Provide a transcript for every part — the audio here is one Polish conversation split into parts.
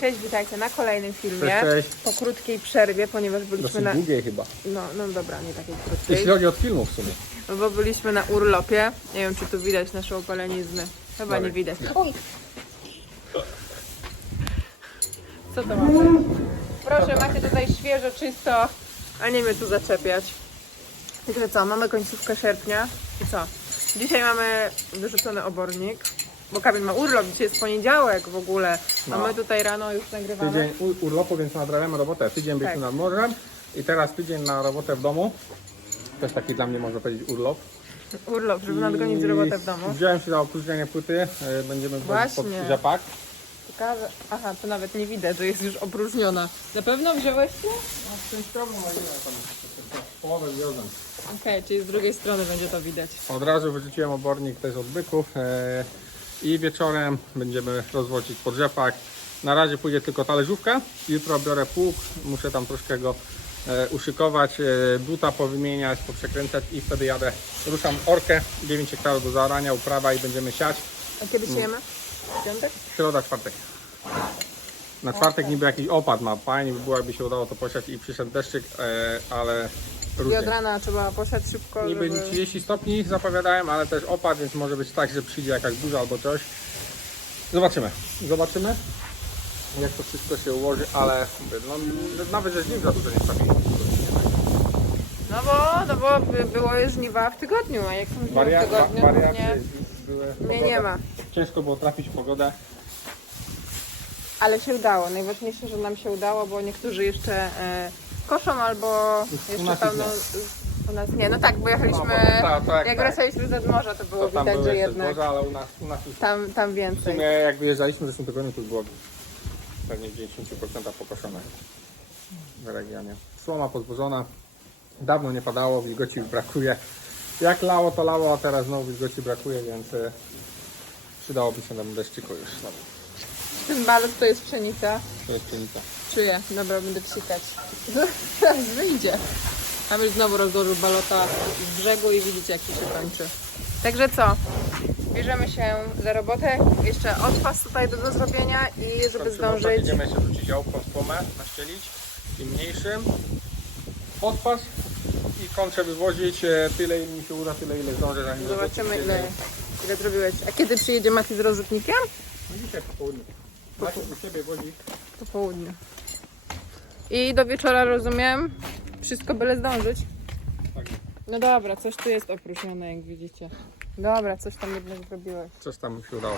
Cześć, witajcie na kolejnym filmie. Cześć, cześć. Po krótkiej przerwie, ponieważ byliśmy Dosyć na... długiej chyba. No, no dobra, nie takiej Jeśli krótkiej. chodzi od filmów w sumie. No bo byliśmy na urlopie. Nie wiem, czy tu widać nasze opalenizny. Chyba Dalej. nie widać. Oj. Co to ma być? Proszę, macie tutaj świeżo, czysto, a nie mnie tu zaczepiać. Także co, mamy końcówkę sierpnia i co? Dzisiaj mamy wyrzucony obornik, bo Kamil ma urlop, dzisiaj jest poniedziałek w ogóle, a No. my tutaj rano już nagrywamy. Tydzień u- urlopu, więc nadrabiamy robotę. Tydzień byliśmy Tak. nad morzem i teraz tydzień na robotę w domu. Też taki dla mnie można powiedzieć urlop. Urlop, żeby nadgonić I robotę w domu. Wziąłem się za opróżnienie płyty. e, Będziemy wchodzić pod Właśnie. rzepak. Ciekawe. Aha, to nawet nie widać, że jest już opróżniona. Na pewno wziąłeś tu? No, połowę wiozem. Okej, czyli z drugiej strony będzie to widać. Od razu wyrzuciłem obornik też od byków e, i wieczorem będziemy rozwozić pod rzepak. Na razie pójdzie tylko talerzówka. Jutro biorę pług, muszę tam troszkę go e, uszykować, e, buta powymieniać, poprzekręcać i wtedy jadę. Ruszam orkę, 9 hektarów do zaorania, uprawa i będziemy siać. A kiedy siejemy? W Piątek? Środa, czwartek. Na czwartek niby jakiś opad ma, fajnie by było jakby się udało to posiać i przyszedł deszczyk, e, ale I różnie. od rana trzeba posiać szybko, Niby żeby... 30 stopni zapowiadałem, ale też opad, więc może być tak, że przyjdzie jakaś burza albo coś. Zobaczymy. Zobaczymy, jak to wszystko się ułoży, ale no, nawet że żniw za dużo nie stawili. No bo, no bo by- było już żniwa w tygodniu, a jak są żniwa w Waria- wa- tygodniu, to nie, były. nie, nie ma. Ciężko było trafić w pogodę. Ale się udało. Najważniejsze, że nam się udało, bo niektórzy jeszcze e, koszą albo jeszcze nas pełno... U nas nie, no tak, bo jechaliśmy... No, bo tak, tak, jak tak. wracaliśmy z morza, to było tam widać, były że jeszcze jednak zboża, ale u nas, u nas już tam, tam w więcej. sumie jak wyjeżdżaliśmy w zeszłym tygodniu, to już było pewnie 90% pokoszone w regionie. Słoma pozbożona. Dawno nie padało, wilgoci już brakuje. Jak lało, to lało, a teraz znowu wilgoci brakuje, więc e, przydałoby się nam deszczyku już znowu. Ten balot to jest pszenica. To jest pszenica. Czuję, dobra, będę psikać. Zaraz wyjdzie. Kamil znowu rozłożył balota z brzegu i widzicie jak to się kończy. Także co? Bierzemy się za robotę. Jeszcze odpas tutaj do, do zrobienia i żeby zdążyć. Idziemy jeszcze rzucić działką słomę, naścielić tym mniejszym. Odpas i kończę wywozić e, tyle, ile mi się uda, tyle ile zdążę. zanim Zobaczymy ile, ile zrobiłeś. A kiedy przyjedzie Mati z rozrzutnikiem? No dzisiaj po południu. U siebie. Po południu. I do wieczora rozumiem. Wszystko byle zdążyć. Tak. No dobra, coś tu jest opróżnione, jak widzicie. Dobra, coś tam jednak zrobiłeś. Coś tam się udało.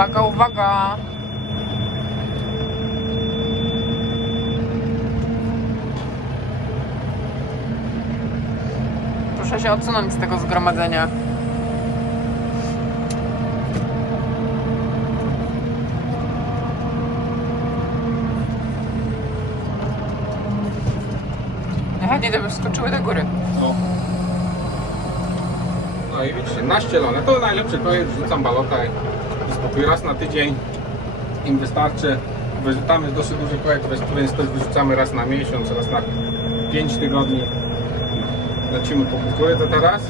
Uwaga, uwaga! Proszę się odsunąć z tego zgromadzenia. Chętnie to by wskoczyły do góry. No. No i widzicie, naścielone. To najlepszy to jest, wrzucam balota i spokój raz na tydzień im wystarczy. Wy- Tam jest dosyć duży projekt, więc też wyrzucamy raz na miesiąc, raz na 5 tygodni. Lecimy po kukurydzę teraz.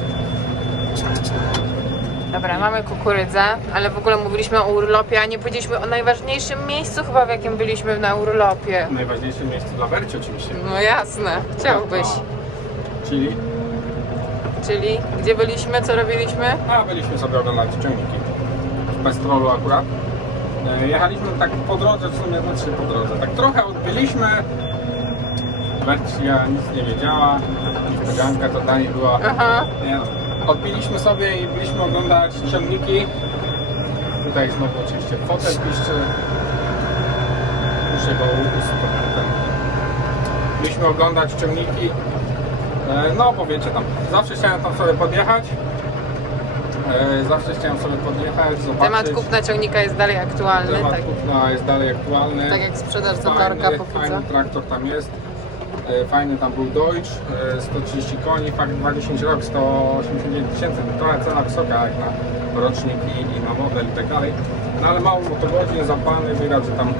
Dobra, mamy kukurydzę, ale w ogóle mówiliśmy o urlopie, a nie powiedzieliśmy o najważniejszym miejscu chyba, w jakim byliśmy na urlopie. Najważniejsze miejsce dla Berci oczywiście. No jasne, chciałbyś. Czyli? Czyli gdzie byliśmy, co robiliśmy? A, byliśmy sobie oglądać ciągniki. W Pestrolu akurat. E, Jechaliśmy tak po drodze, w sumie znaczy po drodze. Tak trochę odbyliśmy. Bercia nic nie wiedziała. Niespodzianka to dla niej była. Aha. Nie no. Odbiliśmy sobie i byliśmy oglądać ciągniki. Tutaj znowu oczywiście fotel piszczy. Muszę go usunąć. Byliśmy oglądać ciągniki. E, No bo wiecie tam, zawsze chciałem tam sobie podjechać. E, Zawsze chciałem sobie podjechać, zobaczyć. Temat kupna ciągnika jest dalej aktualny, Temat tak, kupna jest dalej aktualny. tak jak sprzedaż póki co. fajny traktor tam jest. E, Fajny tam był Deutsch, e, 130 koni, fakt 20 rok, 189 tysięcy, trochę cena wysoka jak na rocznik i, i na model i tak dalej. No ale mało motogodzin, zadbany, widać, że tam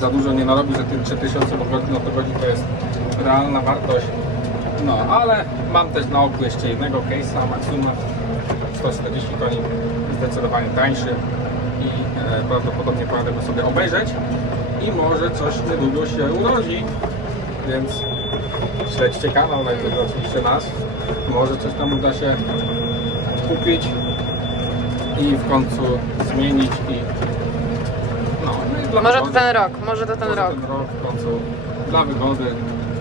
za dużo nie narobi, że tym 3000 motogodzin to jest realna wartość. No, ale mam też na oku jeszcze jednego case'a, Maxima 140 koni, zdecydowanie tańszy i e, prawdopodobnie pojadę sobie obejrzeć i może coś niedługo się urodzi, więc śledźcie kanał, najpierw oczywiście nas, może coś tam uda się kupić i w końcu zmienić i no, no i dla Może to wygody. ten rok, może to ten Może rok. ten rok w końcu dla wygody,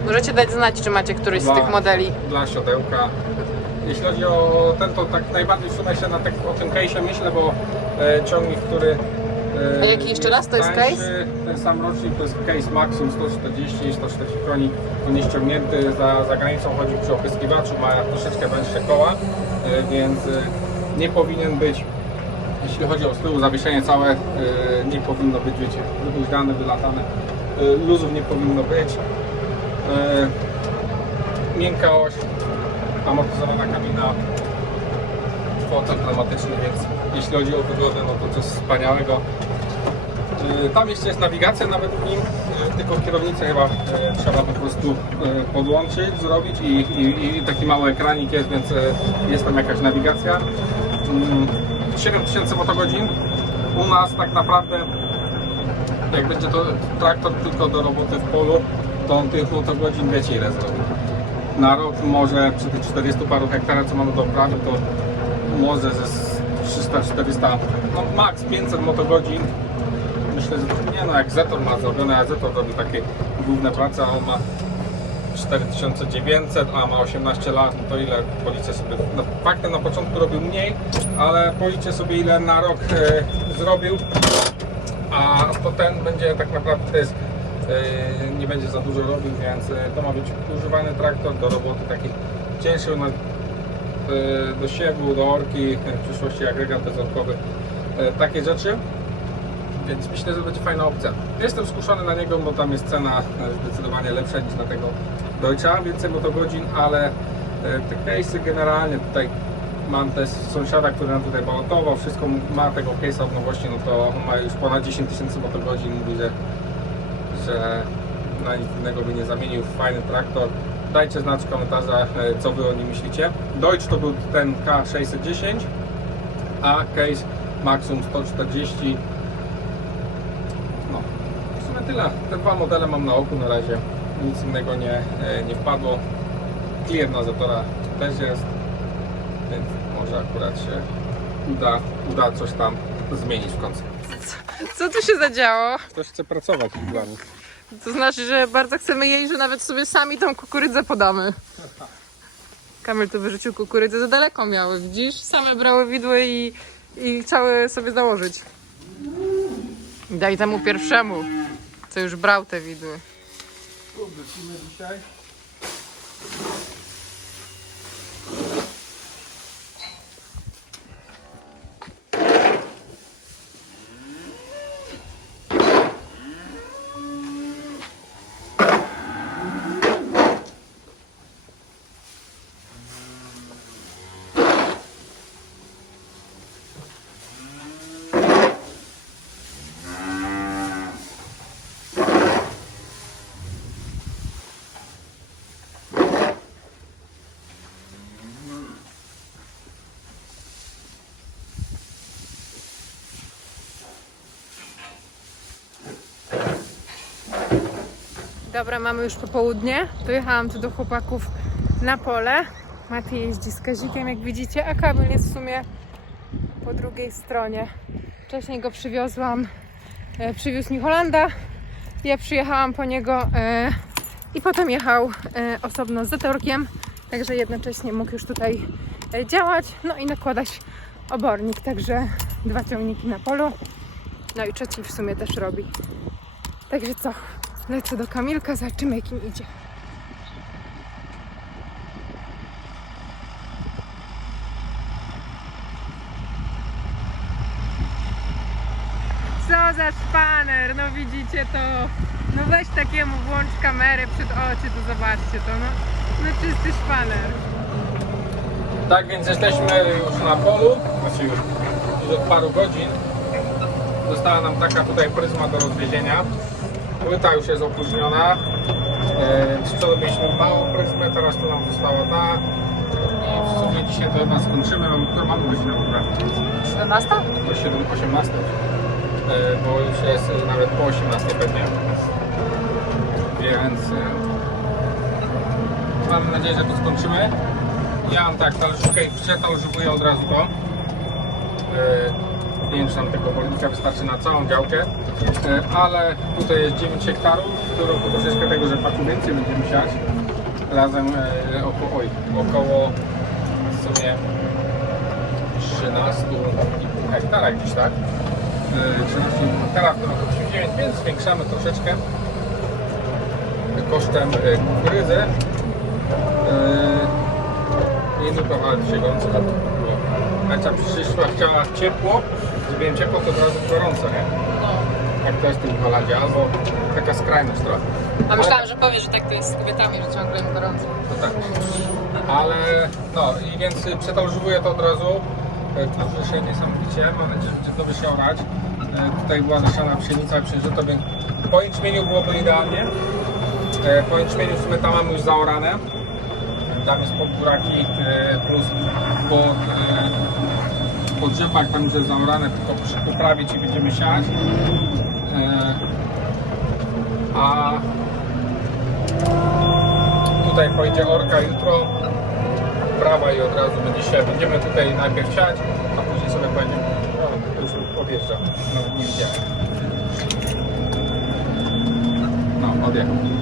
Możecie dać znać, czy macie któryś z Dla- tych modeli. dla siodełka. Jeśli chodzi o ten, to tak najbardziej w sumie się na tak, o tym case'ie myślę, bo e, ciągnik, który e, A jaki jeszcze raz to jest tańszy, case? Ten sam rocznik to jest case Maxim 140, 140 koni, on jest ściągnięty za, za granicą, chodzi przy opryskiwaczu, ma troszeczkę węższe koła, e, więc e, nie powinien być jeśli chodzi o z tyłu zawieszenie całe, e, nie powinno być, wiecie, wybuźdane, wylatane, e, luzów nie powinno być. E, miękka oś, amortyzowana kabina, fotel pneumatyczny, więc jeśli chodzi o wygodę, no to coś wspaniałego. E, Tam jeszcze jest nawigacja nawet w nim, tylko kierownicę chyba e, trzeba po prostu e, podłączyć, zrobić i, i, i taki mały ekranik jest, więc jest tam jakaś nawigacja. Mm, 7000 motogodzin. U nas tak naprawdę jak będzie to traktor tylko do roboty w polu, to on tych motogodzin wiecie ile zrobi. Na rok może przy tych 40 paru hektarach co mamy do uprawy to może ze 300-400, no max 500 motogodzin. Myślę, że nie no jak Zetor ma zrobione, a Zetor robi takie główne prace, a on ma 4900, a ma 18 lat, no to ile policzę sobie, no faktem na początku robił mniej, ale policzę sobie ile na rok e, zrobił, a to ten będzie tak naprawdę to jest, nie będzie za dużo robił, więc e, to ma być używany traktor do roboty takiej cięższej, no, e, do siewu, do orki, w przyszłości agregat bezorkowy, takie rzeczy. Więc myślę, że będzie fajna opcja. Jestem skuszony na niego, bo tam jest cena zdecydowanie lepsza niż na tego Deutscha, więcej motogodzin, ale te case'y generalnie tutaj mam też sąsiada, który nam tutaj balotował, wszystko ma tego case'a od nowości, no to ma już ponad 10 tysięcy motogodzin, mówi, że, że na nic innego by nie zamienił w fajny traktor. Dajcie znać w komentarzach, e, co wy o nim myślicie. Deutsch to był ten K610, a case Maxum 140 no, w sumie tyle. Te dwa modele mam na oku na razie. Nic innego nie, e, nie wpadło. Klient na Zetora też jest, więc może akurat się uda, uda coś tam zmienić w końcu. Co tu się zadziało? Ktoś chce pracować dla mnie. To znaczy, że bardzo chcemy jej, że nawet sobie sami tą kukurydzę podamy. Kamil tu wyrzucił kukurydzę, za daleko miały, widzisz? Same brały widły i, i chciały sobie założyć. Daj temu pierwszemu, co już brał te widły. Wrócimy dzisiaj. Dobra, mamy już popołudnie. Dojechałam tu do chłopaków na pole. Mati jeździ z Kazikiem, jak widzicie, a Kamil jest w sumie po drugiej stronie. Wcześniej go przywiozłam, e, przywiózł mi Holanda. Ja przyjechałam po niego e, i potem jechał e, osobno z zatorkiem, także jednocześnie mógł już tutaj e, działać, no i nakładać obornik, także dwa ciągniki na polu. No i trzeci w sumie też robi. Także co, lecę do Kamilka, zobaczymy jak im idzie. Co za szpaner, no widzicie to. No weź takiemu włącz kamerę przed oczy, to zobaczcie to, no. No czysty szpaner. Tak więc jesteśmy już na polu, znaczy już, już od paru godzin. Została nam taka tutaj pryzma do rozwiezienia. Płyta już jest opróżniona. E, Z przodu mieliśmy małą pryzmę, teraz tu nam została ta. I w sumie dzisiaj to chyba skończymy. Którą mamy godzinę w ogóle? 17? Do 7, 18. E, Bo już jest nawet po 18 pewnie. Więc e, mam nadzieję, że to skończymy. Ja mam tak, talerzówkę i przetalerzuję od razu to. E, Nie wiem, czy nam tego bolnika wystarczy na całą działkę, E, ale tutaj jest 9 hektarów, tym roku troszeczkę tego rzepaku więcej będziemy siać. Razem e, około, oj, około w sumie 13,5 hektara gdzieś tak. E, 13,5 hektara, w tym roku 9, więc zwiększamy troszeczkę kosztem e, kukurydzy. E, Nie dzisiaj gorąco to. Acia przyszła, chciała ciepło, zrobiłem ciepło, to od razu gorąco, nie? Tak to jest w tym Holandzie, albo taka skrajność trochę. A myślałam, że powiesz, że tak to jest z kobietami, że ciągle im gorąco. To tak. Ale no i więc przetalerzuję to od razu. E, Tu wyszedł niesamowicie, mam nadzieję, że będzie to wysiorać. E, Tutaj była zasiana pszenica i przejrzyto, więc po jęczmieniu byłoby idealnie. E, Po jęczmieniu tam mamy już zaorane. Tam jest pod buraki e, plus pod, e, pod rzepak tam już jest zaorane, tylko poprawić i będziemy siać. E, A Tutaj pojedzie orka jutro, prawa i od razu będzie się. Będziemy tutaj najpierw siać, a później sobie pojedziemy. No. No, nie widziałem. No, odjechał.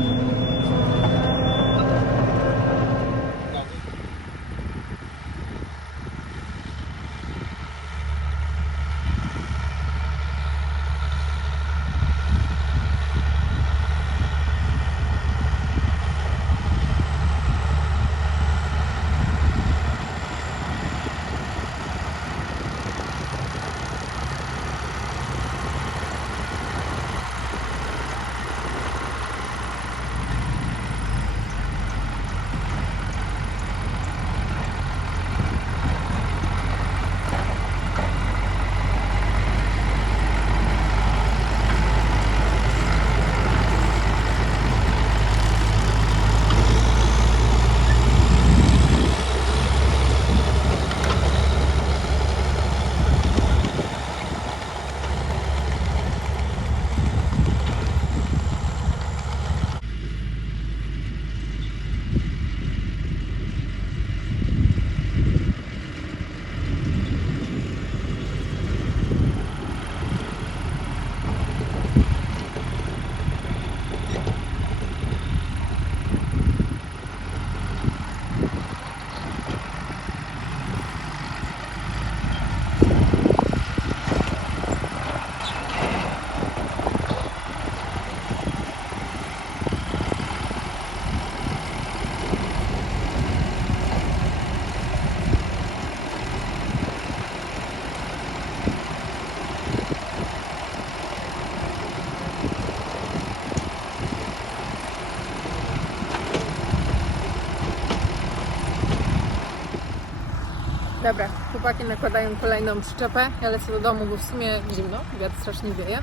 Dobra, chłopaki nakładają kolejną przyczepę. Ja lecę do domu, bo w sumie zimno, wiatr strasznie wieje.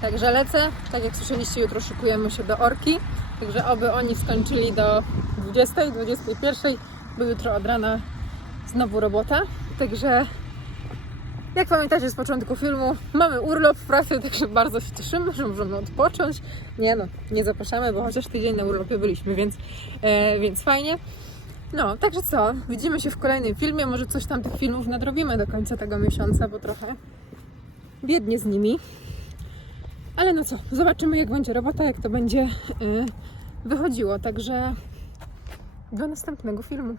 Także lecę. Tak jak słyszeliście, jutro szykujemy się do Orki. Także oby oni skończyli do 20, 21, bo jutro od rana znowu robota. Także Jak pamiętacie z początku filmu, mamy urlop w pracy, także bardzo się cieszymy, że możemy odpocząć. Nie no, nie zapraszamy, bo chociaż tydzień na urlopie byliśmy, więc, e, więc fajnie. No, także co, widzimy się w kolejnym filmie, może coś tam tych filmów nadrobimy do końca tego miesiąca, bo trochę biednie z nimi. Ale no co, zobaczymy jak będzie robota, jak to będzie e, wychodziło, także do następnego filmu.